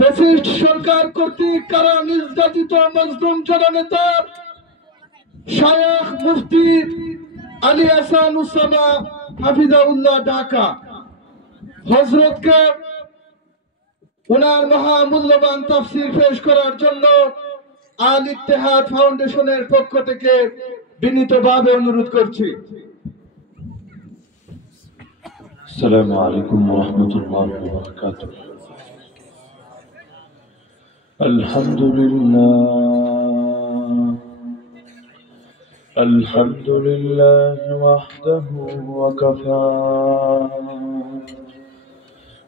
Fascist সরকার কর্তৃক কারা নির্যাতিত মজলুম জননেতা শায়েখ মুফতি আলী হাসান উসামা হাফিজাউল্লাহ ঢাকা হযরতকে ওনার মহামূল্যবান তাফসীর পেশ করার জন্য আল ইত্তেহাদ ফাউন্ডেশনের পক্ষ থেকে বিনীতভাবে অনুরোধ করছি। আসসালামু আলাইকুম ওয়া রাহমাতুল্লাহি ওয়া বারাকাতুহু। আলহামদুলিল্লাহ ওয়াহদাহু ওয়া কাফা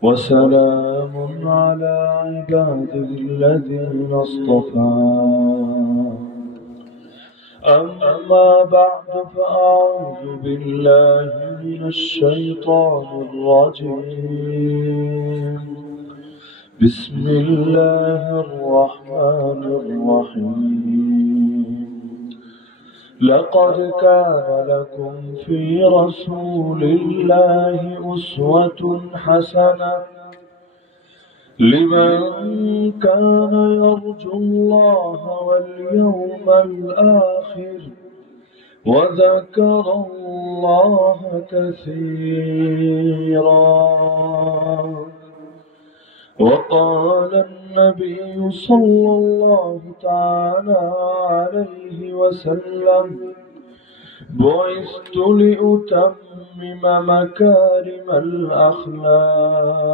ওয়া সালামুন আলা ইবাদিল্লাযীনা ইসতাফা। أما بعد فأعوذ بالله من الشيطان الرجيم. بسم الله الرحمن الرحيم. لقد كان لكم في رسول الله أسوة حسنة لمن كان يرجو الله واليوم الآخر وذكر الله كثيرا. وقال النبي صلى الله تعالى عليه وسلم: بعثت لأتمم مكارم الأخلاق.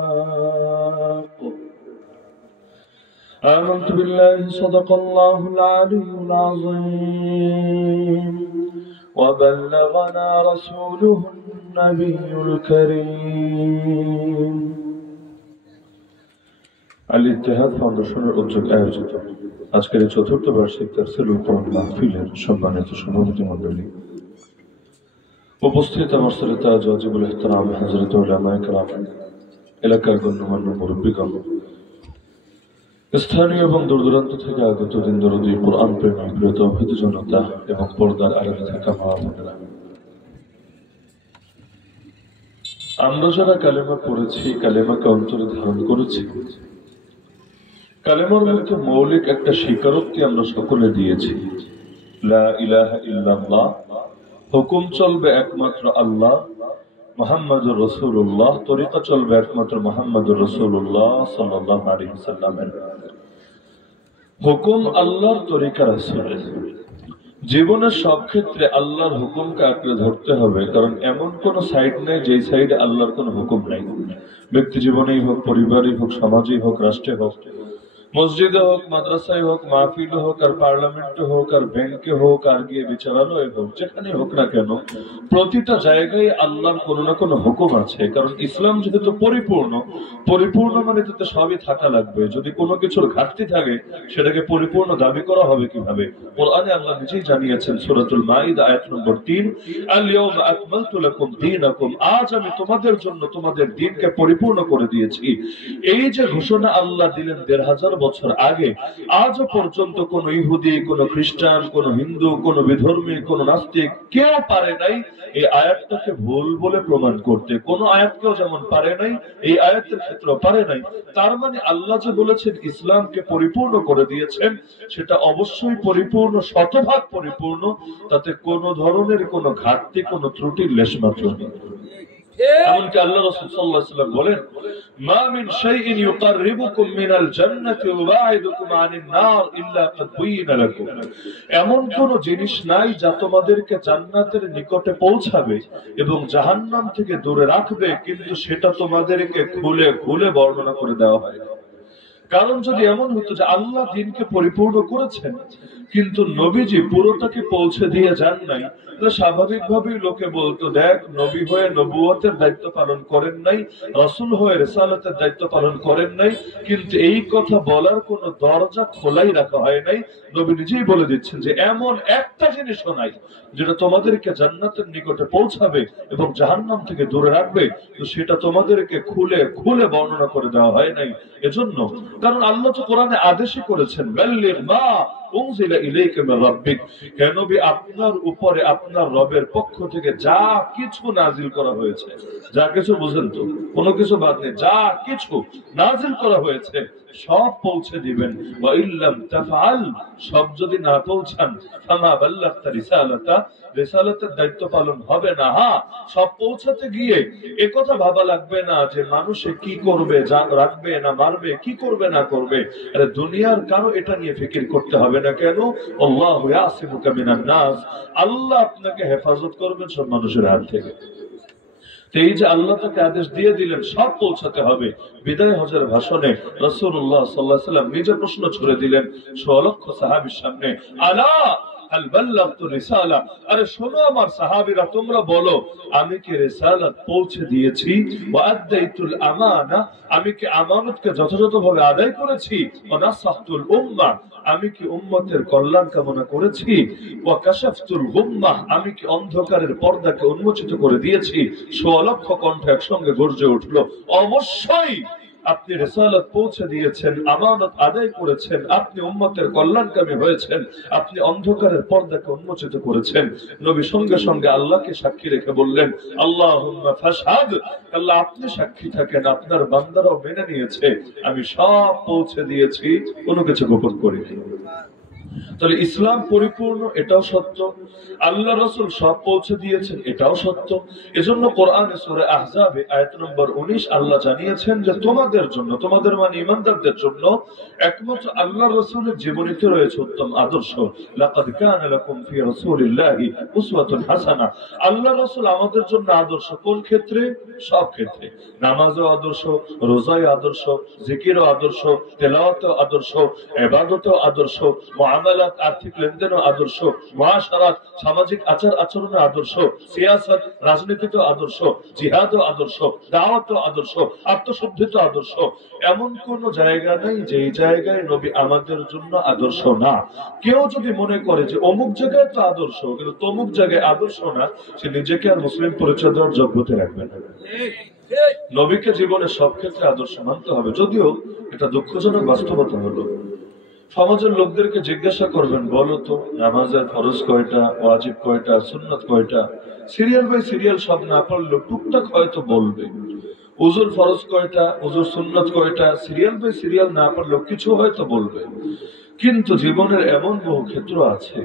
آمنت بالله صدق الله العلي العظيم وبلغنا رسوله النبي الكريم. আল ইত্তেহাদ ফাউন্ডেশনের উদ্যোগে আয়োজিত আজকের চতুর্থ বার্ষিক তাফসীরুল কোরআন মাহফিলের সম্মানিত সভাপতি মণ্ডলী, উপস্থিত আমার শ্রোতা ওয়াজিবুল ইহতিরাম হযরত উলামায়ে কেরাম, এলাকার গণ্যমান্য মুরব্বিগণ, স্থানীয় এবং দূরদূরান্ত থেকে আগত দিন দরদী কোরআন প্রেমী প্রিয় তৌহিদি জনতা এবং পর্দার আড়ালে থাকা মা বোনেরা, আমরা যারা কালেমা পড়েছি, কালেমাকে অন্তরে ধারণ করেছি, কালেমার মধ্যে মৌলিক একটা স্বীকারোক্তি আমরা সকলে দিয়েছি, লা ইলাহা ইল্লাল্লাহ, হুকুম চলবে একমাত্র আল্লাহ, মুহাম্মাদুর রাসূলুল্লাহ, তরিকা চলবে একমাত্র মুহাম্মাদুর রাসূলুল্লাহ সাল্লাল্লাহু আলাইহি ওয়াসাল্লামের। হুকুম আল্লাহর, তরিকা রাসূলের। জীবনের সব ক্ষেত্রে আল্লাহর হুকুমকে আঁকড়ে ধরতে হবে, কারণ এমন কোন সাইড নেই যেই সাইডে আল্লাহর কোনো হুকুম নাই। ব্যক্তি জীবনেই হোক, পরিবারেই হোক, সমাজেই হোক, রাষ্ট্রে হোক, মসজিদে হোক, মাদ্রাসায় হোক, মাহফিলে হোক, আর পার্লামেন্টে হোক, আর ব্যাংকে হোক, আর গিয়ে বিচারালয়ে হোক, যেখানে হোক না কেন, প্রতিটা জায়গায় আল্লাহর কোনো না কোনো হুকুম আছে। কারণ ইসলাম যেহেতু পরিপূর্ণ, পরিপূর্ণ মানে তাতে সবই থাকা লাগবে। যদি কোনো কিছুর ঘাটতি থাকে, সেটাকে পরিপূর্ণ দাবি করা হবে কিভাবে? কোরআনে আল্লাহ নিজেই জানিয়েছেন, সূরাতুল মাইদা আয়াত নম্বর ৩, আল-ইয়াওমা আকমালতু লাকুম দীনাকুম, আজ আমি তোমাদের জন্য তোমাদের দ্বীনকে পরিপূর্ণ করে দিয়েছি। এই যে ঘোষণা আল্লাহ দিলেন ১৫০০ বছর আগে, আজও পর্যন্ত কোন ইহুদি, কোন খ্রিস্টান, কোন হিন্দু, কোন বিধর্মী, কোন নাস্তিক কেউ পারে নাই এই আয়াতটাকে ভুল বলে প্রমাণ করতে। কোন আয়াতকেও যেমন পারে নাই, এই আয়াতের ক্ষেত্রে পারে নাই। তার মানে আল্লাহ যে বলেছেন ইসলামকে পরিপূর্ণ করে দিয়েছেন, সেটা অবশ্যই পরিপূর্ণ, শতভাগ পরিপূর্ণ, তাতে কোন ধরনের কোন ঘাটতি, কোন ত্রুটির লেশমাত্র নেই। এমনকি আল্লাহ রাসূল সাল্লাল্লাহু আলাইহি ওয়াসাল্লাম বলেন, মা মিন শাইইন ইউকাররিবুকুম মিনাল জান্নাতি ওয়া ইউবাইদুকুম আনিন নার ইল্লা ক্বাদ বুয়িনা লাকুম। এমন কোন জিনিস নাই যা তোমাদেরকে জান্নাতের নিকটে পৌঁছাবে এবং জাহান্নাম থেকে দূরে রাখবে, কিন্তু সেটা তোমাদেরকে খুলে খুলে বর্ণনা করে দেওয়া হয়। কারণ যদি এমন হতো যে আল্লাহ দ্বীনকে পরিপূর্ণ করেছেন কিন্তু নবীজি পুরোটাকে পৌঁছে দিয়ে যান নাই, স্বাভাবিকভাবেই লোকে বলতো, দেখ, নবী হয়ে নবুয়তের দায়িত্ব পালন করেন নাই, রাসূল হয়ে রিসালাতের দায়িত্ব পালন করেন নাই। কিন্তু এই কথা বলার কোন দরজা খোলাই রাখা হয় নাই। নবী নিজেই বলে দিচ্ছেন যে এমন একটা জিনিসও নাই যেটা তোমাদেরকে জান্নাতের নিকটে পৌঁছাবে এবং জাহান্নাম থেকে দূরে রাখবে, তো সেটা তোমাদেরকে খুলে খুলে বর্ণনা করে দেওয়া হয় নাই। এজন্য, কারণ আল্লাহ তো কোরআনে আদেশই করেছেন, বাল্লিগ মা উনজিলা ইলাইকা মির রাব্বিক, হে নবী আপনার উপরে আপনার রবের পক্ষ থেকে যা কিছু নাজিল করা হয়েছে, যা কিছু বুঝেন তো, কোনো কিছু বাদ নেই, যা কিছু নাজিল করা হয়েছে সব পৌঁছে দিবেন। ওয়া ইল্লাম তাফআল, সব যদি না পৌঁছান, ফামা বাল্লাগতা রিসালাতা, রিসালাতের দায়িত্ব পালন হবে না। হ্যাঁ, সব পৌঁছাতে গিয়ে একথা ভাবা লাগবে না যে মানুষে কি করবে, যা রাখবে না মারবে, কি করবে না করবে। আরে দুনিয়ার কারো এটা নিয়ে ফিকির করতে হবে না। কেন? আল্লাহু ইয়াসিমুকা মিনান নাস, আল্লাহ আপনাকে হেফাজত করবেন সব মানুষের হাত থেকে। এই যে আল্লাহ তাকে আদেশ দিয়ে দিলেন সব পৌঁছাতে হবে। বিদায় হজের ভাষণে রাসূলুল্লাহ সাল্লাল্লাহু আলাইহি ওয়াসাল্লাম নিজে প্রশ্ন ছুড়ে দিলেন ১৬ লক্ষ সাহাবীর সামনে, আলা হাল বাল্লাগতু রিসালা, আরে শোনো আমার সাহাবীরা, তোমরা বলো আমি কি রিসালাত পৌঁছে দিয়েছি? ওয়া আদাইতুল আমানা, আমি কি আমানতকে যথাযথভাবে আদায় করেছি? ওয়া নাসাহতুল উম্মাহ, আমি কি উম্মতের কল্যাণ কামনা করেছি? ওয়া কাশাফতুল গুম্মাহ, আমি কি অন্ধকারের পর্দাকে উন্মোচিত করে দিয়েছি? ১৬ লক্ষ কণ্ঠ একসঙ্গে গর্জে উঠলো, অবশ্যই আপনি রিসালাত পৌঁছে দিয়েছেন, আমানত আদায় করেছেন, আপনি উম্মতের কল্যাণকামী হয়েছেন, আপনি অন্ধকারের পর্দাকে উন্মোচিত করেছেন। নবী সঙ্গে সঙ্গে আল্লাহকে সাক্ষী রেখে বললেন, আল্লাহুম্মা ফাশহাদ, আল্লাহ আপনি সাক্ষী থাকেন, আপনার বান্দারাও মেনে নিয়েছে আমি সব পৌঁছে দিয়েছি, কোনো কিছু গোপন করিনি। তাহলে ইসলাম পরিপূর্ণ, এটাও সত্য। আল্লাহ রাসূল সব পৌঁছে দিয়েছেন, এটাও সত্য। এজন্য কোরআনে সূরা আহজাবে আয়াত নম্বর ১৯ আল্লাহ জানিয়েছেন যে তোমাদের জন্য, তোমাদের মানে ঈমানদারদের জন্য একমাত্র আল্লাহ রাসূলের জীবনীতে রয়েছে উত্তম আদর্শ। লাকাদ কানা লাকুম ফি রাসূলিল্লাহি উসওয়াতুন হাসানা, আল্লাহ রাসূল আমাদের জন্য আদর্শ। কোন ক্ষেত্রে? সব ক্ষেত্রে। নামাজও আদর্শ, রোজায় আদর্শ, জিকিরও আদর্শ, তেলাওয়াতও আদর্শ, ইবাদতও আদর্শ, মুআমালাত আর্থিক লেনদেনও আদর্শ, মুআশারাত সামাজিক আচার আচরণের আদর্শ, সিয়াসত রাজনীতিতে আদর্শ, জিহাদও আদর্শ, দাওয়াতও আদর্শ, আত্মশুদ্ধিত আদর্শ। এমন কোন জায়গা নেই যেই জায়গায় নবী আমাদের জন্য আদর্শ না। কেউ যদি মনে করে যে অমুক জায়গায় তো আদর্শ কিন্তু তমুক জায়গায় আদর্শ না, সে নিজেকে আর মুসলিম পরিচয় দেওয়ার যোগ্যতা রাখবে না। নবীকে জীবনের সব ক্ষেত্রে আদর্শ মানতে হবে। যদিও এটা দুঃখজনক বাস্তবতা হলো, সমাজের লোকদেরকে জিজ্ঞাসা করবেন, বলো তো নামাজের ফরজ কয়টা, ওয়াজিব কয়টা, সুন্নাত কয়টা, সিরিয়াল বাই সিরিয়াল সব না পড়লেও টুকটাক হয়তো বলবে। উজুর ফরজ কয়টা, উজুর সুন্নাত কয়টা, সিরিয়াল বাই সিরিয়াল না পড়লেও কিছু হয়তো বলবে। কিন্তু জীবনের এমন বহু ক্ষেত্র আছে,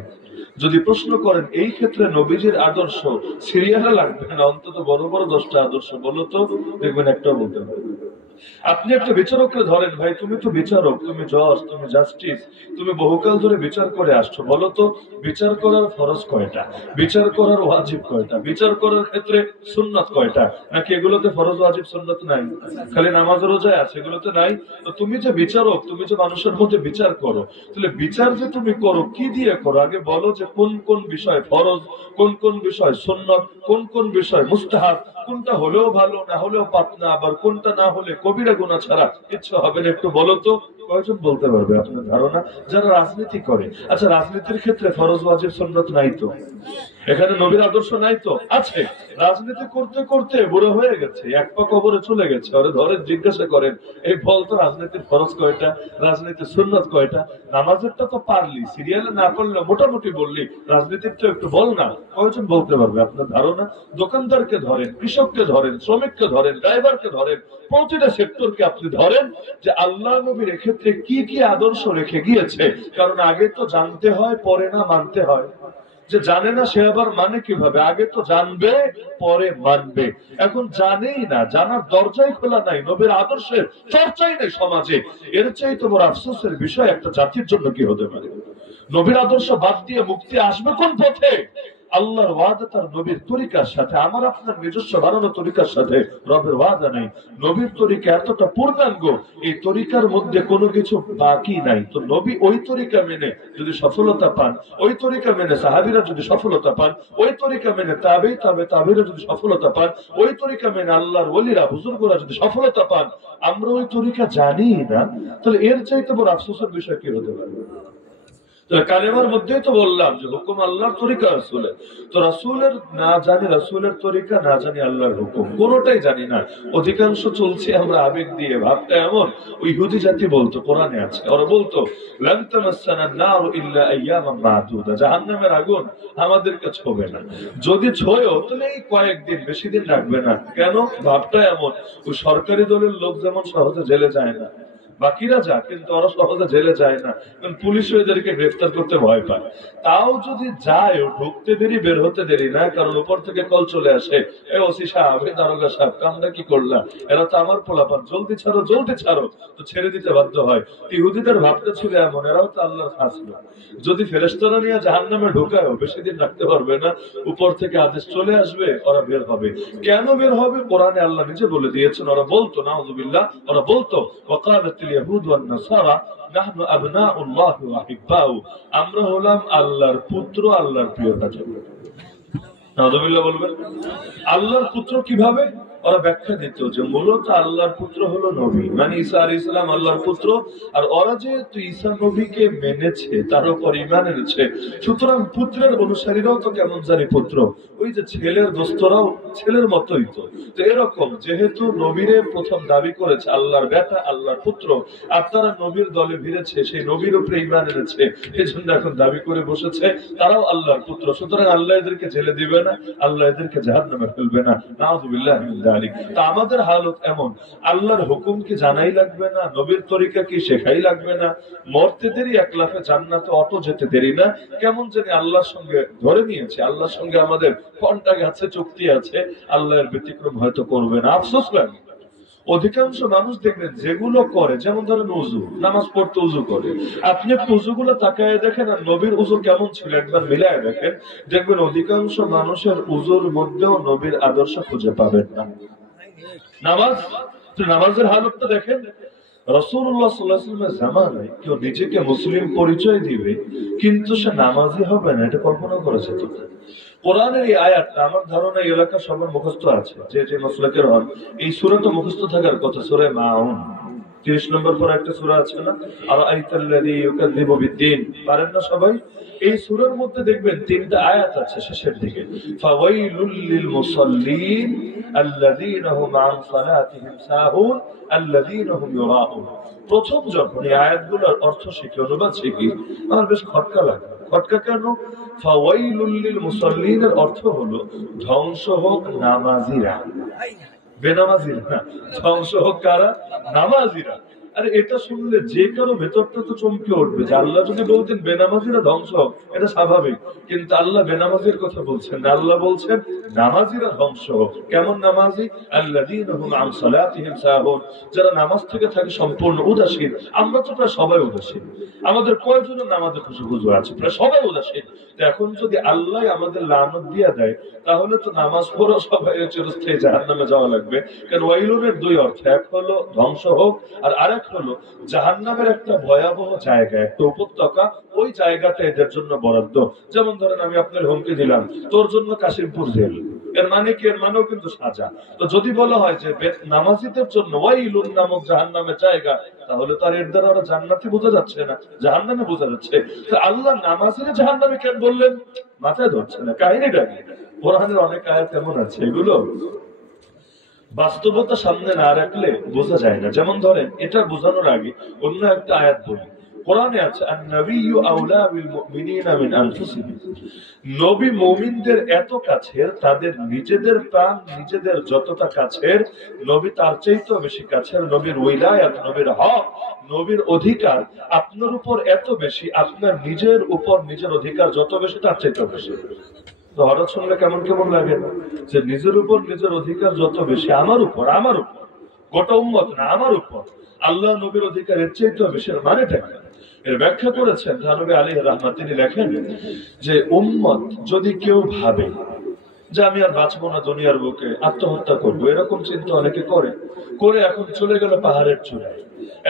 যদি প্রশ্ন করেন এই ক্ষেত্রে নবীজির আদর্শ, সিরিয়ালে লাগবে না, অন্তত বড় বড় 10টা আদর্শ বলো তো, দেখবেন একটাও বলতে পারবে। আপনি একটা বিচারককে ধরেন, ভাই তুমি তো বিচারক, তুমি জজ, তুমি জাস্টিস, তুমি বহুকাল ধরে বিচার করে আসছো, বলো তো বিচার করার ফরজ কয়টা, বিচার করার ওয়াজিব কয়টা, বিচার করার ক্ষেত্রে সুন্নাত কয়টা, নাকি এগুলোতে ফরজ ওয়াজিব সুন্নাত নাই, খালি নামাজ রোজায় আছে, এগুলোতে নাই? তো তুমি যে বিচারক, তুমি যে মানুষের মধ্যে বিচার করো, তাহলে বিচার যে তুমি করো কি দিয়ে করো, আগে বলো যে কোন কোন বিষয় ফরজ, কোন কোন বিষয় সুন্নাত, কোন কোন বিষয় মুস্তাহাব, কোনটা হলেও ভালো না হলেও পাতনা, আবার কোনটা না হলে কবিরা গুনাহ ছাড়া কিচ্ছু হবে না, একটু বলো তো। কয়জন বলতে পারবে আপনার ধারণা? যারা রাজনীতি করে। আচ্ছা, রাজনীতির ক্ষেত্রে ফরজ ওয়াজিব সুন্নাত নাই তো, এখানে নবীর আদর্শ নাই তো? আছে। রাজনীতি করতে করতে বুড়ো হয়ে গেছে, এক পা কবরে চলে গেছে, ওরে ধরে জিজ্ঞাসা করেন, এই বলতো রাজনীতির ফরজ কয়টা, রাজনীতির সুন্নাত কয়টা? নামাজেরটা তো পারলি, সিরিয়ালে না করলে মোটামুটি বললি, রাজনীতির তো একটু বল না। কয়জন বলতে পারবে আপনার ধারণা? দোকানদারকে ধরেন, কৃষককে ধরেন, শ্রমিককে ধরেন, ড্রাইভারকে ধরেন, প্রতিটা সেক্টরকে আপনি ধরেন যে আল্লাহ নবীর এক্ষেত্রে কি কি আদর্শ রেখে গিয়েছে। কারণ আগে তো জানতে হয়, পরে না মানতে হয়। যে জানে না সে আবার মানে কিভাবে? আগে তো জানবে, পরে মানবে। এখন জানেই না, জানার দরজাই খোলা নাই, নবীর আদর্শের চর্চাই নেই সমাজে। এর চাইতে বড় আফসোসের বিষয় একটা জাতির জন্য কি হতে পারে? নবীর আদর্শ বাদ দিয়ে মুক্তি আসবে কোন পথে? আল্লাহর ওয়াদা তার নবীর তরিকার সাথে, আমার আপনার নিজস্ব বানানো তরিকার সাথে রবের ওয়াদা নেই। নবীর তরিকা এতটা পূর্ণাঙ্গ, এই তরিকার মধ্যে কোনো কিছু বাকি নাই। তো নবী ওই তরিকা মেনে যদি সফলতা পান, ওই তরিকা মেনে সাহাবীরা যদি সফলতা পান, ওই তরিকা মেনে তাবেঈরা যদি সফলতা পান, ওই তরিকা মেনে আল্লাহর ওলিরা বুজুর্গরা যদি সফলতা পান, আমরা ওই তরিকা জানি না, তাহলে এর চাইতে বড় আফসোসের বিষয় কি হতে পারে? কালেমার মধ্যেই তো বললাম যে হুকুম আল্লাহর তরিকা রাসূলের, তো রাসূলের না জানি, রাসূলের তরিকা না জানি, আল্লাহর হুকুম কোনোটাই জানি না। অধিকাংশ চলছে আমরা আবেগ দিয়ে। ভাবটা এমন, ওই ইহুদি জাতি বলতো, কোরআনে আছে, ওরা বলতো লান তামাসসানা নারু ইল্লা আইয়ামান মাদুদা, জাহান্নামের আগুন আমাদেরকে ছোঁবে না, যদি ছোঁয়ও তাহলে এই কয়েকদিন, বেশি দিন রাখবে না। কেন? ভাবটা এমন, ওই সরকারি দলের লোক যেমন সহজে জেলে যায় না, বাকিরা যা, কিন্তু ওরা সহজে জেলে যায় না, কারণ পুলিশ এদেরকে গ্রেফতার করতে ভয় পায়। তাও যদি যায়, ঢুকতে দেরি বের হতে দেরি না, কারণ উপর থেকে কল চলে আসে, এ ওসি সাহেব, এ দারোগা সাহেব, কামটা কি করলা, এরা তো আমার পোলাপান, জলদি ছাড়ো জলদি ছাড়ো, তো ছেড়ে দিতে বাধ্য হয়। ইহুদিদের ভাবতে ছিল এমন, এরাও তো আল্লাহর খাস লোক, যদি ফেরেশতারা নিয়ে জাহান্নামে ঢোকায় বেশি দিন রাখতে পারবে না, উপর থেকে আদেশ চলে আসবে, ওরা বের হবে। কেন বের হবে? কোরআনে আল্লাহ নিজে বলে দিয়েছেন। ওরা বলতো, নাউযুবিল্লাহ, ওরা বলতো ওয়াকালাতিল ইয়াহুদ ওয়ান নাসারা নাহনু আবনাউল্লাহ ওয়া আহিব্বাউ, আমরা হলাম আল্লাহর পুত্র, আল্লাহর প্রিয় ভাজন। নাউযুবিল্লাহ বলবেন। আল্লাহর পুত্র কিভাবে? ওরা ব্যাখ্যা দিত যে মূলত আল্লাহর পুত্র হলো নবী, মানে ঈসা আলাইহিস সালাম আল্লাহর পুত্র। আর ওরা যেহেতু ঈসা নবীকে মেনেছে, তার উপর ঈমান এনেছে, সুতরাং পুত্রের অনুসারীরাও তো কেমন জানি পুত্র, ওই যে ছেলের দোস্তরাও ছেলের মতোই। তো এরকম যেহেতু নবীরে প্রথম দাবি করেছে আল্লাহর বেটা, আল্লাহর পুত্র, আপনারা নবীর দলে ভিড়েছে, সেই নবীর উপরে ঈমান এনেছে, এই জন্য এখন দাবি করে বসেছে তারাও আল্লাহর পুত্র। সুতরাং আল্লাহ এদেরকে জেলে দিবে না, আল্লাহ এদেরকে জাহান্নামে ফেলবে না। নাউযুবিল্লাহ মিন যালিক। তা আমাদের হালত এমন, আল্লাহর হুকুম কি জানাই লাগবে না, নবীর তরিকা কি শেখাই লাগবে না, মরতে দেরি, এক লাফে জান্নাতে অটো যেতে দেরি না, কেমন জানি আল্লাহর সঙ্গে ধরে নিয়েছে, আল্লাহর সঙ্গে আমাদের কন্টাক্ট আছে, চুক্তি আছে, আল্লাহর ব্যতিক্রম হয়তো করবে না। আফসোস লাগে, অধিকাংশ মানুষ দেখবেন যেগুলো করে, যেমন ধরেন উজু, নামাজ পড়তে উজু করে, আপনি উজুগুলো তাকায় দেখেন আর নবীর উজু কেমন ছিল একবার মিলায় দেখেন, দেখবেন অধিকাংশ মানুষের উজুর মধ্যেও নবীর আদর্শ খুঁজে পাবেন না। নামাজের হালতটা দেখেন, রাসূলুল্লাহ সাল্লাল্লাহু আলাইহি ওয়াসাল্লামের জামানায় কেউ নিজেকে মুসলিম পরিচয় দিবে কিন্তু সে নামাজি হবে না, এটা কল্পনা করেছে তো? কোরআনের এই আয়াতটা আমার ধারণা এই এলাকার সবার মুখস্থ আছে, যে মাসলাকের হন, এই সূরাটা মুখস্থ থাকার কথা। সূরা মাউন 30 নম্বর পর একটা সূরা আছে না, আর আইতাল্লাযী ইউকাযযিবু বিদ্দীন, পারেন না সবাই? এই সূরার মধ্যে দেখবেন 3টা আয়াত আছে শেষের দিকে, ফাওয়াইলুল লিল মুসাল্লিন আল্লাযীনা হুম আন সালাতিহিম সাহুন আল্লাযীনা হুম ইউরাউন। প্রথম যখন এই আয়াতগুলোর অর্থ শিখি, অনুবাদ শিখি, আমার বেশ খটকা লাগে। খটকা কেন? ফাওয়াইলুল লিল মুসাল্লিনের অর্থ হলো ধ্বংস হোক নামাজিরা, বেনামাজিরা না, ধ্বংস হোক কারা? নামাজিরা। আরে এটা শুনলে যে কারো ভেতরটা তো চমকে উঠবে যে আল্লাহ যদি বলতেন বেনামাজিরা ধ্বংস হোক, এটা স্বাভাবিক, কিন্তু আল্লাহ বেনামাজির কথা বলছেন না, আল্লাহ বলছেন নামাজিরা ধ্বংস হোক। কেমন নামাজি? আল্লাযীনা হুম আন সালাতিহিম সাহুন, যারা নামাজ থেকে থাকে সম্পূর্ণ উদাসীন। আমরা তো প্রায় সবাই উদাসীন, আমাদের কয়জনের নামাজে খুশু আছে? প্রায় সবাই উদাসীন। এখন যদি আল্লাহ আমাদের লানত দিয়ে দেয়, তাহলে তো নামাজ পড়ো সবাই চিরস্থায়ী জাহান্নামে যাওয়া লাগবে। কারণ ওয়াইলুনের 2 অর্থ, এক হলো ধ্বংস হোক, আর আরেক হলো জাহান্নামের একটা ভয়াবহ জায়গা, একটা উপত্যকা, ওই জায়গাটা এদের জন্য বরাদ্দ। যেমন ধরেন আমি আপনার হুমকি দিলাম, তোর জন্য কাশিমপুর জেল, এর মানে কি? এর মানেও কিন্তু সাজা। তো যদি বলা হয় যে নামাজিদের জন্য ওয়াইলুন নামক জাহান্নামের জায়গা, তাহলে তো আর এর দ্বারা ওরা জান্নাতি বোঝা যাচ্ছে না, জাহান্নামে বোঝা যাচ্ছে। তো আল্লাহ নামাজিরা জাহান্নামে কেন বললেন? মাথায় ধরছে না কাহিনীটা কি। কোরআনের অনেক আয়াত এমন আছে, এগুলো বাস্তবতা সামনে না রাখলে বোঝা যায় না। যেমন ধরেন, এটা বোঝানোর আগে অন্য একটা আয়াত বলি। কোরআনে আছে আন-নাবিয়্যু আওলা বিল মুমিনিনা মিন আনফুসিহিম, নবী মুমিনদের এত কাছের, তাদের নিজেদের প্রাণ নিজেদের যতটা কাছের, নবী তার চাইতেও বেশি কাছের। নবীর উইলায়াত, নবীর হক, নবীর অধিকার আপনার উপর এত বেশি, আপনার নিজের উপর নিজের অধিকার যত বেশি তার চাইতেও বেশি। তো হঠাৎ শুনলে কেমন কেমন লাগে না, যে নিজের উপর নিজের অধিকার যত বেশি, আমার উপর গোটা উম্মত না, আমার উপর আল্লাহ নবীর অধিকার এর চাইতেও বেশি। মানেটা কি? এর ব্যাখ্যা করেছেন নবী আলাইহির রাহমাত, তিনি লেখেন যে উম্মত যদি কেউ ভাবে যে আমি আর বাঁচবো না দুনিয়ার বুকে, আত্মহত্যা করবো, এরকম চিন্তা অনেকে করে, এখন চলে গেল পাহাড়ের চূড়ায়,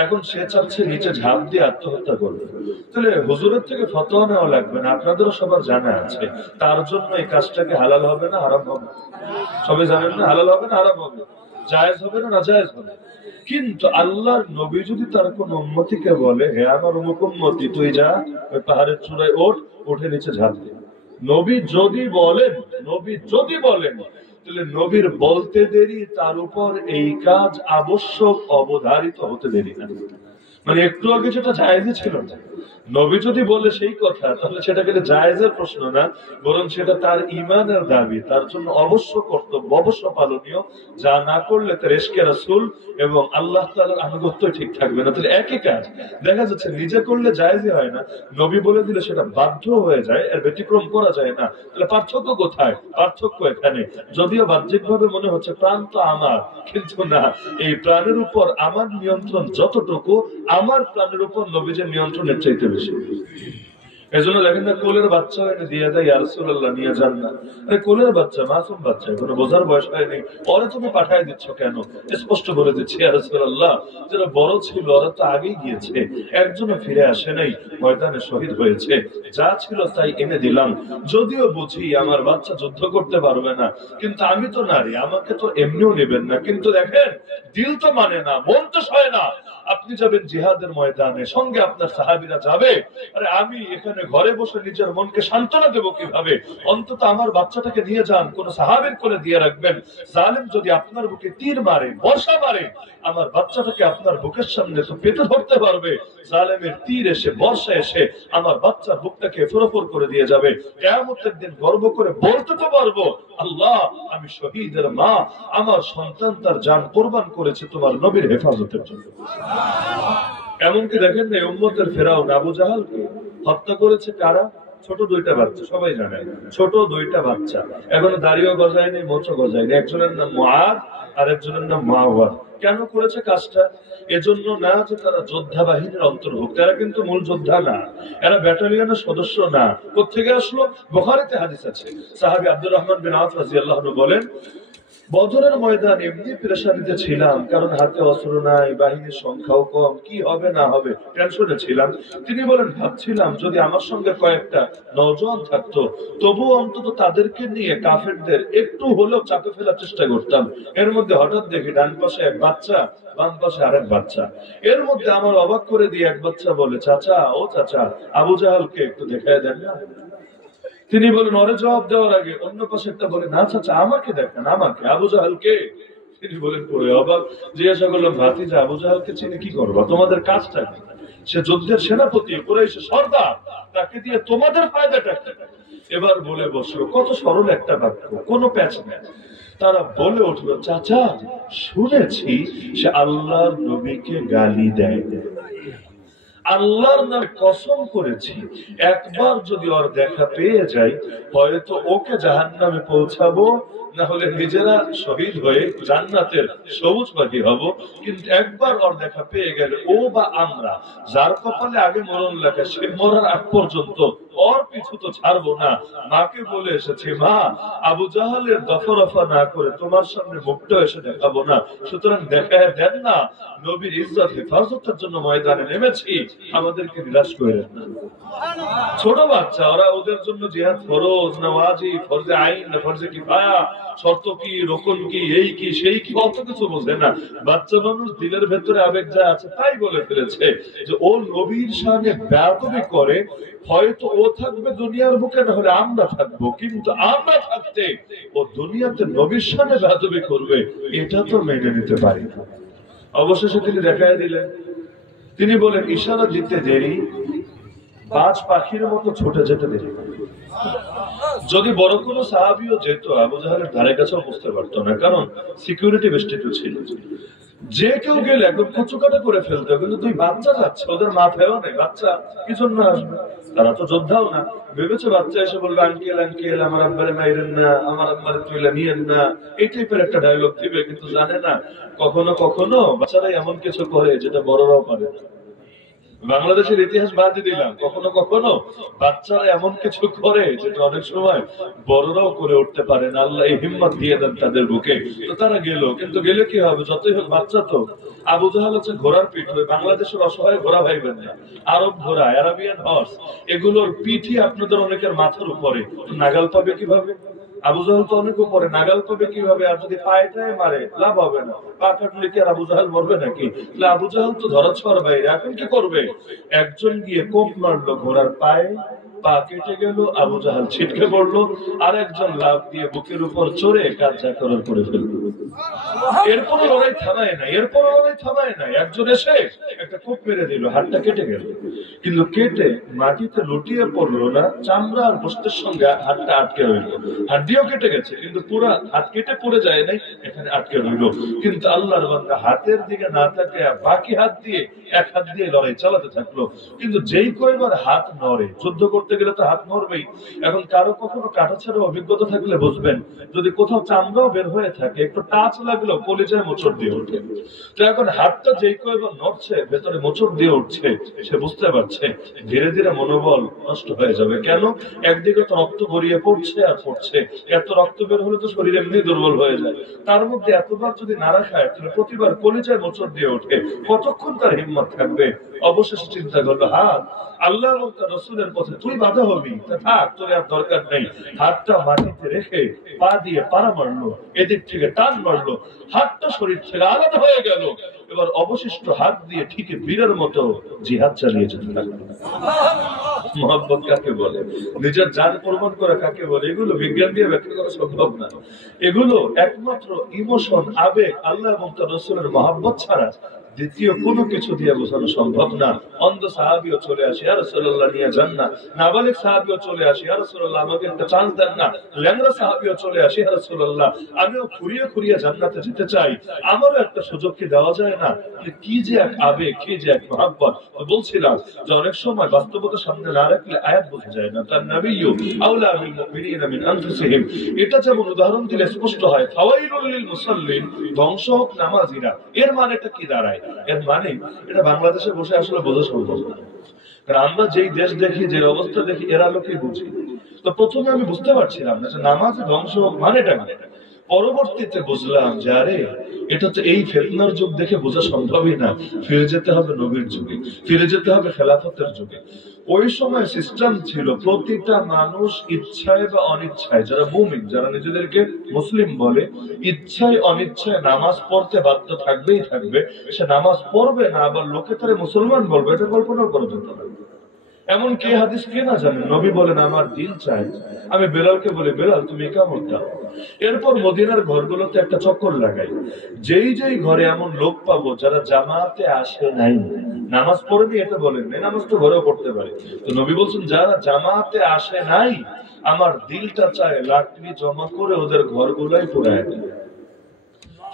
এখন সে চাচ্ছে নিচে ঝাঁপ দিয়ে আত্মহত্যা করবে, তাহলে হুজুরের থেকে ফতোয়া নেওয়া লাগবে না, আপনাদেরও সবার জানা আছে, তার জন্য এই কাজটাকে হালাল হবে না হারাম হবে? সবাই জানেন না? হালাল হবে না হারাম হবে? জায়েজ হবে না নাজায়েজ হবে? কিন্তু আল্লাহর নবী যদি তার কোন উম্মতিকে বলে, হে আমার অমুক উম্মতি, তুই যা ওই পাহাড়ের চূড়ায় ওঠ, উঠে নিচে ঝাঁপ দে, নবী যদি বলেন তাহলে নবীর বলতে দেরি, তার উপর এই কাজ আবশ্যক অবধারিত হতে দেরি না। মানে একটু আগে যেটা জায়েজই ছিল না, নবী যদি বলে সেই কথা, তাহলে সেটা গেলে জায়েজের প্রশ্ন না, বরং সেটা তার ঈমানের দাবি, তার জন্য অবশ্য কর্তব্য, অবশ্য পালনীয়। যা না করলে তার ইশকে রাসূল এবং আল্লাহ তাআলার আনুগত্য ঠিক থাকবে না। তাহলে একই কাজ দেখা যাচ্ছে, নিজে করলে জায়েজই হয় না, নবী বলে দিলে সেটা বাধ্য হয়ে যায়, এর ব্যতিক্রম করা যায় না। তাহলে পার্থক্য কোথায়? পার্থক্য এখানে, যদিও বাহ্যিকভাবে মনে হচ্ছে প্রাণ তো আমার, কিন্তু না, এই প্রাণের উপর আমার নিয়ন্ত্রণ যতটুকু, আমার প্রাণের উপর নবীজের নিয়ন্ত্রণের চাইতে বেশি। এজন্য দেখেন না, কোলের বাচ্চা এনে দিয়ে দেয়, ইয়া রাসূলুল্লাহ নিয়ে যান না। আরে কোলের বাচ্চা, মাসুম বাচ্চা, কোনো বোঝার বয়স হয়নি, ওরে তুমি পাঠায় দিচ্ছ কেন? স্পষ্ট বলে দিচ্ছি, ইয়া রাসূলুল্লাহ, যারা বড় ছিল ওরা তো আগেই গিয়েছে, একজনও ফিরে আসে নাই, ময়দানে শহীদ হয়েছে, যা ছিল তাই এনে দিলাম। যদিও বুঝি আমার বাচ্চা যুদ্ধ করতে পারবে না, কিন্তু আমি তো নারী, আমাকে তো এমনিও নেবেন না। কিন্তু দেখেন, দিল তো মানে না, মন তো সয় না। আপনি যাবেন জিহাদের ময়দানে, সঙ্গে আপনার সাহাবীরা যাবে, আরে আমি এখানে ঘরে বসে নিজের মনকে সান্ত্বনা দেবো কিভাবে? অন্তত আমার বাচ্চাটাকে নিয়ে যান, কোন সাহাবীর কোলে দিয়ে রাখবেন। জালেম যদি আপনার বুকে তীর মারে, বর্ষা মারে, আমার বাচ্চাটাকে আপনার বুকের সামনে তো পেতে ধরতে পারবে। জালেমের তীর এসে, বর্ষা এসে আমার বাচ্চার বুকটাকে ফোরফোর করে দিয়ে যাবে। কিয়ামতের দিন গর্ব করে বলতে তো পারবো, আল্লাহ, আমি শহীদের মা, আমার সন্তান তার জান কোরবান করেছে তোমার নবীর হেফাজতের জন্য। এমনকি দেখেন না, উম্মতের ফেরাউন আবু জাহালকে হত্যা করেছে কারা? ছোট দুইটা বাচ্চা, সবাই জানে, ছোট দুইটা বাচ্চা, এখনো দাড়িও গজায়নি, মোচও গজায়নি। একজনের নাম মুআদ আর একজনের নাম মুআওয়াদ। কেন করেছে কাজটা? এজন্য না যে তারা যোদ্ধা বাহিনীর অন্তর্ভুক্ত, এরা কিন্তু মূল যোদ্ধা না, এরা ব্যাটালিয়নের সদস্য না। কোত্থেকে আসলো? বুখারীতে হাদিস আছে, সাহাবী আব্দুর রহমান বিন আওফ রাদিয়াল্লাহু আনহু বলেন, বদরের ময়দান এমনি পেরেশানিতে ছিলাম, কারণ হাতে অস্ত্র নাই, বাহিনীর সংখ্যাও কম, কি হবে না হবে টেনশনে ছিলাম। তিনি বলেন, ভাবছিলাম যদি আমার সঙ্গে কয়েকটা নওজোয়ান থাকতো, তবু অন্তত তাদেরকে নিয়ে কাফেরদের একটু হলেও চাপে ফেলার চেষ্টা করতাম। এর মধ্যে হঠাৎ দেখি ডান পাশে এক বাচ্চা, বাম পাশে আরেক বাচ্চা। এর মধ্যে আমার অবাক করে দিয়ে এক বাচ্চা বলে, চাচা, ও চাচা, আবু জাহালকে একটু দেখায় দেন না। তিনি বলেন, ওরে জবাব দেওয়ার আগে অন্য পাশে একটা বলে, না চাচা, আমাকে দেখান, আমাকে, আবু জাহালকে। তিনি বলেন, পড়ে অবাক, জিজ্ঞাসা করলাম, ভাতিজা, আবু জাহালকে চিনে কি করবা? তোমাদের কাজটা কি? সে যুদ্ধের সেনাপতি, কুরাইশের সর্দার, তাকে দিয়ে তোমাদের ফায়দাটা কি? এবার বলে বসলো, কত সরল একটা বাক্য, কোনো প্যাচ নেই। তারা বলে উঠলো, চাচা, শুনেছি সে আল্লাহর নবীকে গালি দেয়, আল্লাহর নামে কসম করেছি, একবার যদি ওর দেখা পেয়ে যাই, হয়তো ওকে জাহান্নামে পৌঁছাবো, না হলে নিজেরা শহীদ হয়ে জান্নাতের সবুজ পাখি হব। কিন্তু একবার ওর দেখা পেয়ে গেলে ও বা আমরা, যার কপালে আগে মরণ লেখা, সে মরার আগ পর্যন্ত ওর পিছু তো ছাড়বো না। মাকে বলে এসেছি, মা, আবু জাহালের দফরফা না করে তোমার সামনে মুখটা এসে দেখাবো না, সুতরাং দেখায় দেন না, নবীর ইজ্জত হেফাজতের জন্য ময়দানে নেমেছি, আমাদেরকে নিরাশ করে না। ছোট বাচ্চা, ওরা, ওদের জন্য জিহাদ ফরজ না ওয়াজিব, ফরজে আইন না ফরজে কিফায়া, শর্ত কি, রকম কি, এই কি সেই কি, অত কিছু বোঝে না। বাচ্চা মানুষ দিলের ভেতরে আবেগ যা আছে তাই বলে ফেলেছে যে ও নবীর সামনে বেয়াদবি করে, হয়তো ও থাকবে দুনিয়ার বুকে, না হলে আমরা থাকবো, কিন্তু আমরা থাকতে ও দুনিয়াতে নবীর সামনে বেয়াদবি করবে, এটা তো মেনে নিতে পারি না। অবশেষে তিনি দেখায় দিলেন, তিনি বলেন, ইশারা দিতে দেরি, বাজ পাখির মতো ছুটে যেতে দেরি। যদি বড় কোনো সাহাবীও যেত, আবু জাহালের ধারে কাছেও বুঝতে পারতো না, কারণ সিকিউরিটি বেষ্টিত ছিল। যে কেউ গেলে একদম কুচুকাটা করে ফেলতো, কিন্তু দুই বাচ্চা যাচ্ছে, ওদের মাথায়ও নেই বাচ্চা কি জন্য আসবে, তারা তো যোদ্ধাও না। ভেবেছে বাচ্চা এসে বলবে, আঙ্কেল আঙ্কেল, আমার আব্বারে মাইরেন না, আমার আব্বারে তুইলা নিয়েন না, এই টাইপের একটা ডায়লগ দিবে। কিন্তু জানে না, কখনো কখনো বাচ্চারাই এমন কিছু করে যেটা বড়রাও পারে না। বাংলাদেশের ইতিহাস বাদ দিলাম, কখনো কখনো বাচ্চারা এমন কিছু করে যেটা অনেক সময় বড়রাও করে উঠতে পারে না। আল্লাহ এই হিম্মত দিয়ে দেন তাদের বুকে। তো তারা গেল, কিন্তু গেলে কি হবে, যতই হোক বাচ্চা তো। আবু জাহাল হচ্ছে ঘোড়ার পিঠ, ওই বাংলাদেশের অসহায় ঘোড়া ভাইবেন না, আরব ঘোড়া, অ্যারাবিয়ান হর্স, এগুলোর পিঠই আপনাদের অনেকের মাথার উপরে, নাগাল পাবে কিভাবে? আবু জাহেল তো অনেক উপরে, নাগাল পাবে কিভাবে? আর যদি পায়েটায় মারে লাভ হবে না, পা কাটলে কি আর আবু জাহেল মরবে নাকি? তাহলে আবু জাহেল তো ধরা ছোঁয়ার বাইরে। এখন কি করবে? একজন গিয়ে কোপ মারলো ঘোড়ার পায়ে, পা কেটে গেল, আবু জাহেল ছিটকে পড়লো, আর একজন লাফ দিয়ে বুকের উপর চড়ে কাজ যা করার করে ফেললো। এরপরও লড়াই থামায় নাই। একজন এসে একটা কোপ মেরে দিল, হাতটা কেটে গেল, কিন্তু কেটে মাটিতে লুটিয়ে পড়লো না, চামড়া আর গোশতের সঙ্গে হাতটা আটকে রইল। হাড্ডিও কেটে গেছে, কিন্তু পুরো হাত কেটে পড়ে যায় নাই, এখানে আটকে রইল। কিন্তু আল্লাহর বান্দা হাতের দিকে না তাকিয়ে বাকি হাত দিয়ে, এক হাত দিয়ে লড়াই চালাতে থাকলো। কিন্তু যেই কয়বার হাত নড়ে, যুদ্ধ করতে গেলে তো হাত নড়বেই। এখন কারো কখনো কাটাছাড়া অভিজ্ঞতা থাকলে বুঝবেন, যদি কোথাও চামড়াও বের হয়ে থাকে, একটু টাচ লাগলেও কলিজায় মোচড় দিয়ে ওঠে। তো এখন হাতটা যেই কয়বার নড়ছে, ভেতরে মোচড় দিয়ে উঠছে, সে বুঝতে পারছে ধীরে ধীরে মনোবল নষ্ট হয়ে যাবে। কেন? একদিকে তো রক্ত গড়িয়ে পড়ছে আর পড়ছে, এত রক্ত বের হলে তো শরীর এমনি দুর্বল হয়ে যায়। তার মধ্যে এতবার যদি নাড়া খায়, তাহলে প্রতিবার কলিজায় মোচড় দিয়ে ওঠে, কতক্ষণ তার হিম্মত থাকবে? অবশেষে চিন্তা করলো, হাত আল্লাহ এবং তার রাসূলের পথে তুই বাধা হবি, তা থাক, তোর আর দরকার নেই। হাতটা মাটিতে রেখে পা দিয়ে পাড়া মারলো, এদিক থেকে টান মারলো, হাতটা শরীর থেকে আলাদা হয়ে গেল। এবার অবশিষ্ট হাত দিয়ে ঠিক বীরের মতো জিহাদ চালিয়ে যেতে লাগলো। মহব্বত কাকে বলে? নিজের জান কোরবান করা কাকে বলে? এগুলো বিজ্ঞান দিয়ে ব্যাখ্যা করা সম্ভব না। এগুলো একমাত্র ইমোশন, আবেগ, আল্লাহ এবং তার রাসূলের মহব্বত ছাড়া দ্বিতীয় কোনো কিছু দিয়ে বোঝানো সম্ভব না। অন্ধ সাহাবীও চলে আসে, ইয়া রাসূলুল্লাহ নিয়ে যান না। নাবালিগ সাহাবীও চলে আসে, ইয়া রাসূলুল্লাহ আমাকে একটা চান্স দেন না। ল্যাংড়া সাহাবীও চলে আসে, ইয়া রাসূলুল্লাহ আমিও খুঁড়িয়ে খুঁড়িয়ে জান্নাতে যেতে চাই, আমারও একটা সুযোগ কি দেওয়া যায় না? কি যে এক আবেগ, কি যে এক মহব্বত। বলছিলাম যে অনেক সময় বাস্তবতা সামনে না রাখলে আয়াত বোঝা যায় না। তার নবিয়্যু আওলা বিল মুমিনিনা মিন আনফুসিহিম, এটা যেমন উদাহরণ দিলে স্পষ্ট হয়। ফাওয়াইলুল লিল মুসাল্লিন, ধ্বংস হোক নামাজীরা। এর মানেটা কি দাঁড়ায়? এর মানে এটা বাংলাদেশে বসে আসলে বোঝা সম্ভব না, কারণ আমরা যেই দেশ দেখি, যে অবস্থা দেখি, এর আলোকে বুঝি। তো প্রথমে আমি বুঝতে পারছিলাম না যে নামাজ ধ্বংস হোক মানেটা কি। পরবর্তীতে বুঝলাম যে আরে এটা তো এই ফিতনার যুগ দেখে বোঝা সম্ভবই না। ফিরে যেতে হবে নবীর যুগে, ফিরে যেতে হবে খেলাফতের যুগে। ওই সময় সিস্টেম ছিল প্রতিটা মানুষ ইচ্ছায় বা অনিচ্ছায়, যারা মুমিন, যারা নিজেদেরকে মুসলিম বলে, ইচ্ছায় অনিচ্ছায় নামাজ পড়তে বাধ্য থাকবেই থাকবে। সে নামাজ পড়বে না, আবার লোকে তারে মুসলমান বলবে, এটা কল্পনাও করা যেত না। এমন কে হাদিস কে না জানেন? নবী বলেন আমার দিল চাই। আমি বেলালকে বলি, বেলাল তুমি ইকামত দাও। এরপর মদিনার ঘরগুলোতে একটা চক্কর লাগাই, যেই যেই ঘরে এমন লোক পাবো যারা জামাতে আসে নাই, নামাজ পড়েনি, এটা বলেন নাই, নামাজ তো ঘরেও পড়তে পারে। তো নবী বলছেন যারা জামাতে আসে নাই, আমার দিলটা চায় লাকড়ি জমা করে ওদের ঘরগুলাই পুরায় দেয়।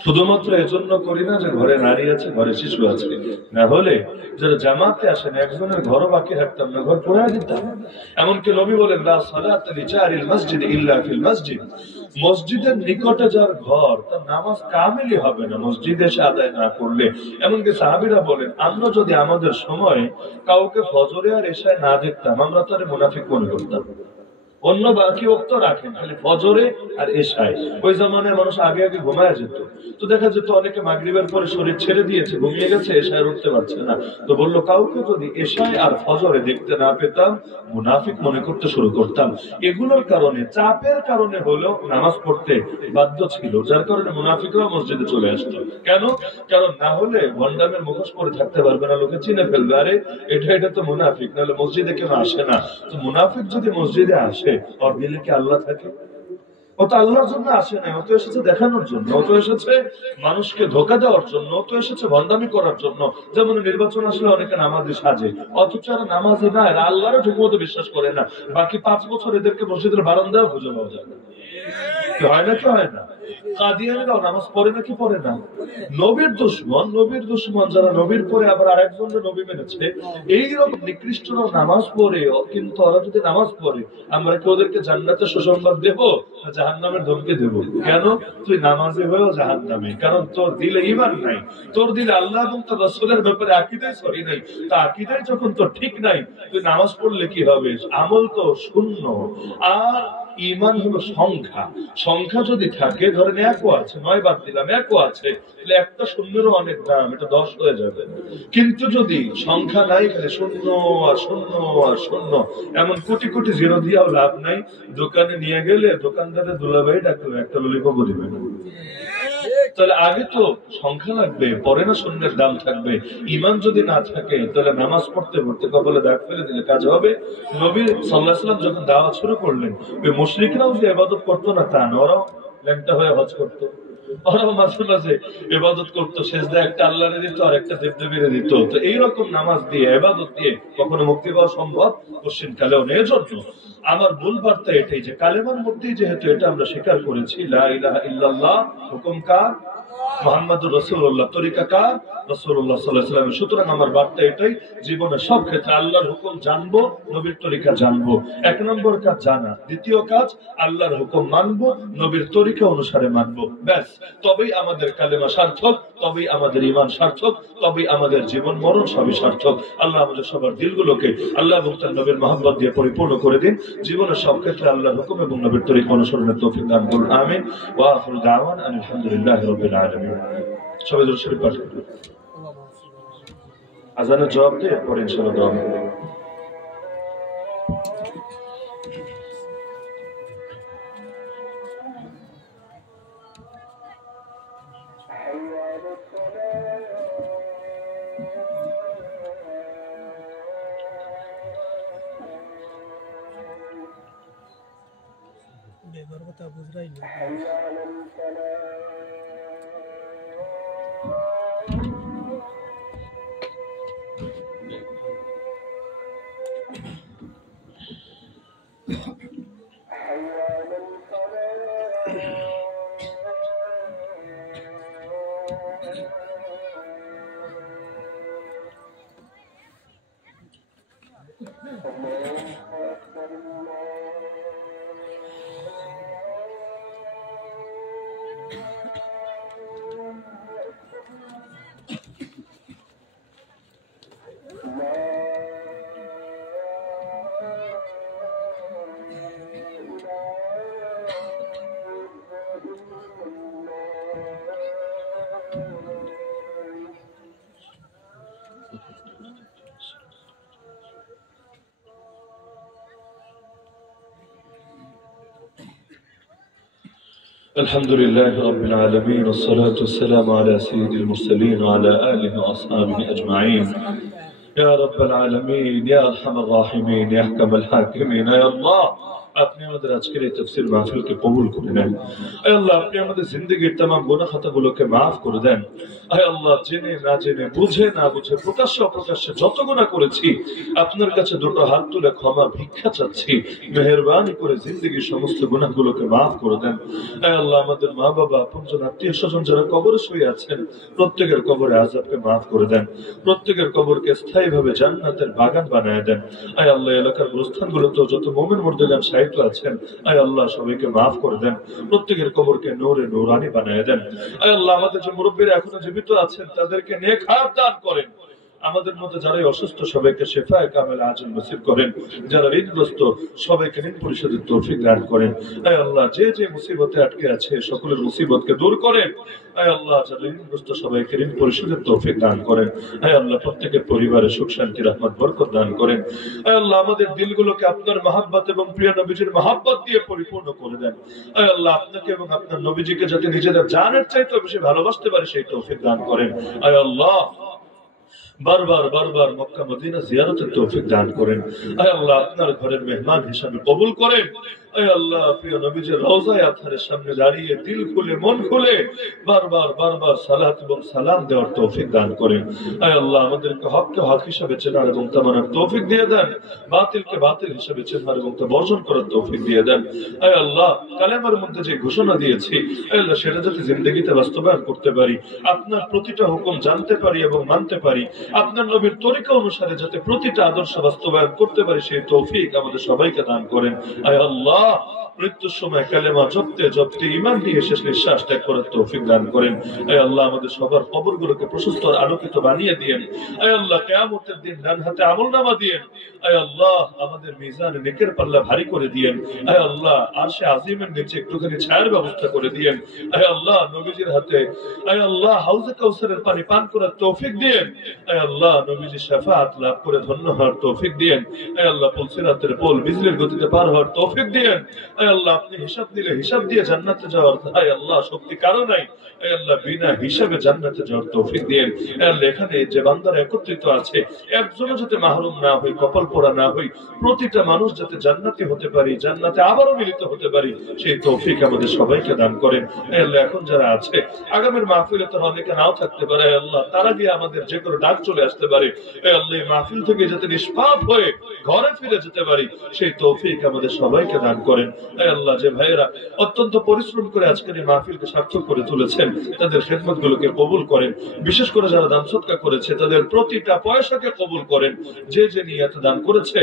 শুধুমাত্র এজন্য করি না যে ঘরে নারী আছে, ঘরে শিশু আছে, না হলে যারা জামাতে আসেন একজনের ঘরও বাকি রাখতাম না, ঘর পুরাই দিতাম। এমনকি নবী বলেন লা সালাতা লিজারিল মসজিদ ইল্লা ফিল মসজিদ, মসজিদের নিকটে যার ঘর তার নামাজ কামিলই হবে না মসজিদে এসে আদায় না করলে। এমনকি সাহাবীরা বলেন আমরা যদি আমাদের সময় কাউকে ফজরে আর এশায় না দেখতাম, আমরা তারে মুনাফিক মনে করতাম। অন্য বাকি ওয়াক্ত রাখেন, খালি ফজরে আর এশায়। ওই জামানায় মানুষ আগে আগে ঘুমায় যেত, তো দেখা যেত অনেকে মাগরিবের পরে শরীর ছেড়ে দিয়েছে, ঘুমিয়ে গেছে, এশায় উঠতে পারছে না। তো বললো কাউকে যদি এশায় আর ফজরে দেখতে না পেতাম, মুনাফিক মনে করতে শুরু করতাম। এগুলোর কারণে, চাপের কারণে হলেও নামাজ পড়তে বাধ্য ছিল, যার কারণে মুনাফিকরা মসজিদে চলে আসতো। কেন? কারণ না হলে ভন্ডামের মুখোশ পরে থাকতে পারবে না, লোকে চিনে ফেলবে, আরে এটা তো মুনাফিক, নাহলে মসজিদে কেন আসে না। তো মুনাফিক যদি মসজিদে আসে, ওর দিলে কি আল্লাহ থাকে? ও তো আল্লাহর জন্য আসে না, ও তো এসেছে দেখানোর জন্য, ও তো এসেছে মানুষকে ধোঁকা দেওয়ার জন্য, ও তো এসেছে ভন্ডামি করার জন্য। যেমন নির্বাচন আসলে অনেকে নামাজি সাজে, অথচ আর নামাজি না, এরা আল্লাহরও ঠিকমতো বিশ্বাস করে না। বাকি 5 বছর এদেরকে মসজিদের বারান্দাও খুঁজে পাওয়া যায় না। হয় না কি হয় না? কাদিয়ানীরাও নামাজ পড়ে নাকি পড়ে না? নবীর দুশমন যারা নবীর পরে আবার আরেকজনের নবী মেনেছে, এইরকম নিকৃষ্টরাও নামাজ পড়ে। কিন্তু ওরা যদি নামাজ পড়ে, আমরা কি ওদেরকে জান্নাতের সুসংবাদ দেবো না জাহান্নামের ধমকি দেব? কেন? তুই নামাজি হয়েও জাহান্নামী, কারণ তোর দিলে ঈমান নাই, তোর দিলে আল্লাহ এবং তার রাসূলের ব্যাপারে আকীদাই সহি নাই। তা আকীদাই যখন তোর ঠিক নাই, তুই নামাজ পড়লে কি হবে? আমল তো শূন্য। আর ঈমান হলো সংখ্যা। সংখ্যা যদি থাকে, ধরেন 1 আছে, 9 বাদ দিলাম, 1 আছে, তাহলে একটা শূন্যেরও অনেক দাম, এটা 10 হয়ে যাবে। কিন্তু যদি সংখ্যা নাই, খালি শূন্য আর শূন্য আর শূন্য, এমন কোটি কোটি জিরো দিয়েও লাভ নাই। দোকানে নিয়ে গেলে দোকানদারের দুলাভাই ডাকলো, একটা ললিপপ দিবে না। তাহলে আগে তো সংখ্যা লাগবে, পরে না শূন্যের দাম থাকবে। ঈমান যদি না থাকে, তাহলে নামাজ পড়তে পড়তে কপালে দাগ ফেলে দিলে কাজ হবে? নবী সাল্লাল্লাহু আলাইহি ওয়াসাল্লাম যখন দাওয়াত শুরু করলেন, ওই মুশরিকরাও যে ইবাদত করতো না তা না, ওরাও ল্যাংটা হয়ে হজ করতো, ওরাও মাঝে মাঝে ইবাদত করতো, সেজদা একটা আল্লাহরে দিত আর একটা দেবদেবীরে দিত। তো এইরকম নামাজ দিয়ে, ইবাদত দিয়ে কখনো মুক্তি পাওয়া সম্ভব পশ্চিম কালেও নেই। এজন্য আমার মূল বার্তা এটাই যে কালেমার মধ্যেই যেহেতু এটা আমরা স্বীকার করেছি, লা ইলাহা ইল্লাল্লাহ, হুকুম কার? মুহাম্মাদুর রাসূলুল্লাহ, তরিকা কার? রাসূলুল্লাহ সাল্লাল্লাহু আলাইহি ওয়াসাল্লাম। সুতরাং আমার বার্তা এটাই, জীবনের সব ক্ষেত্রে আল্লাহর হুকুম জানবো, নবীর তরিকা জানবো। 1 নম্বর কাজ জানা, দ্বিতীয় কাজ আল্লাহর হুকুম মানবো, নবীর তরিকা অনুসারে মানবো। ব্যাস, তবেই আমাদের কালেমা সার্থক, তবেই আমাদের ঈমান সার্থক, তবেই আমাদের জীবন মরণ সবই সার্থক। আল্লাহ আমাদের সবার দিলগুলোকে আল্লাহ এবং তার নবীর মহব্বত দিয়ে পরিপূর্ণ করে দিন। জীবনের সব ক্ষেত্রে আল্লাহর হুকুম এবং নবীর তরিকা অনুসরণের তৌফিক দান করুন। আমিন। ওয়া আখিরু দাওয়ানা আলহামদুলিল্লাহি রাব্বিল আলামিন। সবাই দরুদ শরীফ পাঠ করুন। আজানের জবাব দিয়ে এরপর ইনশাআল্লাহ দোয়া হবে। বেবার কথা বুঝরাই না। الحمد لله رب العالمين، والصلاة والسلام على سيد المرسلين وعلى آله وأصحابه أجمعين. يا رب العالمين، يا أرحم الراحمين، يا أحكم الحاكمين، يا الله আপনি আমাদের আজকের এই তাফসীর মাহফিলকে কবুল করে নেন। আয় আল্লাহ, আপনি আমাদের জিন্দেগীর तमाम গুনাহ খাতাগুলোকে maaf করে দেন। আয় আল্লাহ, জেনে না জেনে, বুঝে না বুঝে, প্রকাশ্যে অপ্রকাশ্যে যত গুনাহ করেছি, আপনার কাছে দুটো হাত তুলে ক্ষমা ভিক্ষা চাচ্ছি। মেহেরবানি করে জিন্দেগীর সমস্ত গুনাহগুলোকে maaf করে দেন। আয় আল্লাহ, আমাদের মা বাবা, আপনজন, আত্মীয় স্বজন যারা কবরে শুয়ে আছেন, প্রত্যেকের কবরে আযাবকে maaf করে দেন। প্রত্যেকের কবরকে স্থায়ীভাবে জান্নাতের বাগান বানায় দেন। আয় আল্লাহ, এলাকার গোরস্থানগুলোতে যত মুমিন মুর্দাগান শাহিদ আছেন, আয় আল্লাহ, সবাইকে maaf করে দেন। প্রত্যেকের কবরকে নূরে নূরানি বানায় দেন। আয় আল্লাহ, আমাদের যে মুরব্বীরা এখনো জীবিত আছেন, তাদেরকে নেক হায়াত দান করেন। আমাদের মধ্যে যারাই অসুস্থ, সবাইকে শিফায়ে কামেল আজল নসিব করেন। যারা ঋণগ্রস্ত, সবাইকে ঋণ পরিশোধের তৌফিক দান করেন। আয় আল্লাহ, যে যে মুসিবতে আটকে আছে, সকলের মুসিবতকে দূর করেন। আয় আল্লাহ, যারা ঋণগ্রস্ত, সবাইকে ঋণ পরিশোধের তৌফিক দান করেন। আয় আল্লাহ, প্রত্যেকের পরিবারে সুখ শান্তি রহমত বরকত দান করেন। আয় আল্লাহ, আমাদের দিলগুলোকে আপনার মহব্বত এবং প্রিয় নবীজির মহব্বত দিয়ে পরিপূর্ণ করে দেন। আয় আল্লাহ, আপনাকে এবং আপনার নবীজিকে যাতে নিজেদের জানের চাইতে বেশি ভালোবাসতে পারে, সেই তৌফিক দান করেন। আয় আল্লাহ, বারবার বারবার মক্কা মদিনা জিয়ারতের তৌফিক দান করেন। আয় আল্লাহ, আপনার ঘরের মেহমান হিসাবে কবুল করেন। আয় আল্লাহ, প্রিয় নবীজির রওজায়ে আতহারের সামনে দাঁড়িয়ে দিল খুলে মন খুলে বারবার বারবার সালাত এবং সালাম দেওয়ার তৌফিক দান করেন। আয় আল্লাহ, আমাদেরকে হককে হক হিসাবে চেনার এবং তা মানার তৌফিক দিয়ে দেন। বাতিলকে বাতিল হিসাবে চেনার এবং তা বর্জন করার তৌফিক দিয়ে দেন। আয় আল্লাহ, কালেমার মধ্যে যে ঘোষণা দিয়েছি, আয় আল্লাহ, সেটা যাতে জিন্দেগিতে বাস্তবায়ন করতে পারি, আপনার প্রতিটা হুকুম জানতে পারি এবং মানতে পারি, আপনার নবীর তরিকা অনুসারে যাতে প্রতিটা আদর্শ বাস্তবায়ন করতে পারি সেই তৌফিক আমাদের সবাইকে দান করেন। আয় আল্লাহ, মৃত্যুর সময় কালেমা জপতে জপতে ঈমান নিয়ে শেষ নিঃশ্বাস ত্যাগ করার তৌফিক দান করেন। আয় আল্লাহ, আমাদের সবার কবরগুলোকে প্রশস্ত আলোকিত বানিয়ে দিয়েন। আয় আল্লাহ, কিয়ামতের দিন ডান হাতে আমলনামা দিয়েন। আয় আল্লাহ, আমাদের মিজানে নেকের পাল্লা ভারী করে দিয়েন। আয় আল্লাহ, আরশে আজিমের নিচে একটুখানি ছায়ার ব্যবস্থা করে দিয়েন। আয় আল্লাহ, নবীজির হাতে আয় আল্লাহ হাউজে কাউসারের পানি পান করার তৌফিক দিয়েন। আয় আল্লাহ, নবীজির শাফাআত লাভ করে ধন্য হওয়ার তৌফিক দিয়েন। আয় আল্লাহ, পুলসিরাতের পোল বিজলির গতিতে পার হওয়ার তৌফিক দিয়েন। আয় আল্লাহ, আপনি হিসাব দিলে হিসাব দিয়ে জান্নাতে যাওয়ার আয় আল্লাহ শক্তি কারো নাই। আয় আল্লাহ, বিনা হিসাবে জান্নাতে যাওয়ার তৌফিক দিয়েন। আয় আল্লাহ, এখানে যে বান্দারা একত্রিত আছে একজনও যাতে মাহরুম না হই, কপাল পোড়া না হই, প্রতিটা মানুষ যাতে জান্নাতি হতে পারি, জান্নাতে আবারও মিলিত হতে পারি, সেই তৌফিক আমাদের সবাইকে দান করেন। আয় আল্লাহ, এখন যারা আছে আগামীর মাহফিলে তো অনেকে নাও থাকতে পারে, আয় আল্লাহ তারা দিয়ে আমাদের যে কোনো ডাক চলে আসতে পারে। আয় আল্লাহ, এই মাহফিল থেকে যাতে নিষ্পাপ হয়ে ঘরে ফিরে যেতে পারি সেই তৌফিক আমাদের সবাইকে দান করেন। আয় আল্লাহ, যে ভাইয়েরা অত্যন্ত পরিশ্রম করে আজকের এই মাহফিলকে সার্থক করে তুলেছেন তাদের খেদমতগুলোকে কবুল করেন। বিশেষ করে যারা দান সদকা করেছে তাদের প্রতিটা পয়সাকে কবুল করেন। যে যে নিয়ত দান করেছে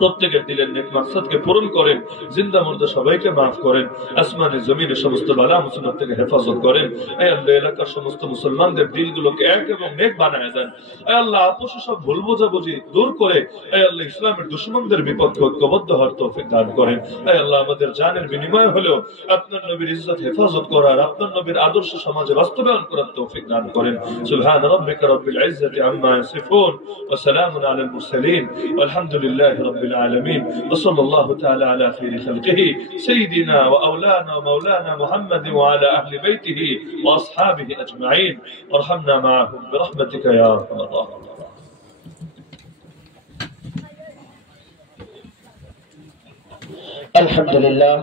প্রত্যেকের দিলের নেক মাকসাদকে পূরণ করেন। জিন্দা মুর্দা সবাইকে মাফ করেন। আসমানে জমিনে সমস্ত বালা মুসিবত থেকে হেফাজত করেন। আয় আল্লাহ, এলাকার সমস্ত মুসলমানদের দিলগুলোকে এক এবং নেক বানায় দেন। আয় আল্লাহ, আপোষে সব ভুল বোঝাবুঝি দূর করে আয় আল্লাহ ইসলামের দুশমনদের বিপক্ষে ঐক্যবদ্ধ হওয়ার তৌফিক দান করেন। আয় আল্লাহ, আমাদের জানের বিনিময় হলেও আপনার নবীর ইজ্জত হেফাজত করার, আপনার নবীর আদর্শ সমাজে বাস্তবায়ন করার তৌফিক দান করেন। সুবহান রাব্বিকা রাব্বিল ইজ্জাতি আম্মা ইয়াসিফুন ওয়া সালামুন আলাল মুরসালিন ওয়ালহামদুলিল্লাহি রাব্বিল العالمين وصلى الله تعالى على خير خلقه سيدنا وأولانا ومولانا محمد وعلى أهل بيته وأصحابه أجمعين وارحمنا معهم برحمتك يا أرحم الراحمين. আলহামদুলিল্লাহ,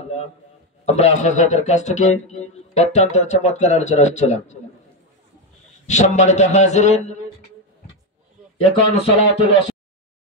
আমরা হযরতের কাছ থেকে অত্যন্ত চমৎকার আলোচনা শুনলাম। সম্মানিত হাজিরিন, এখন সালাতুল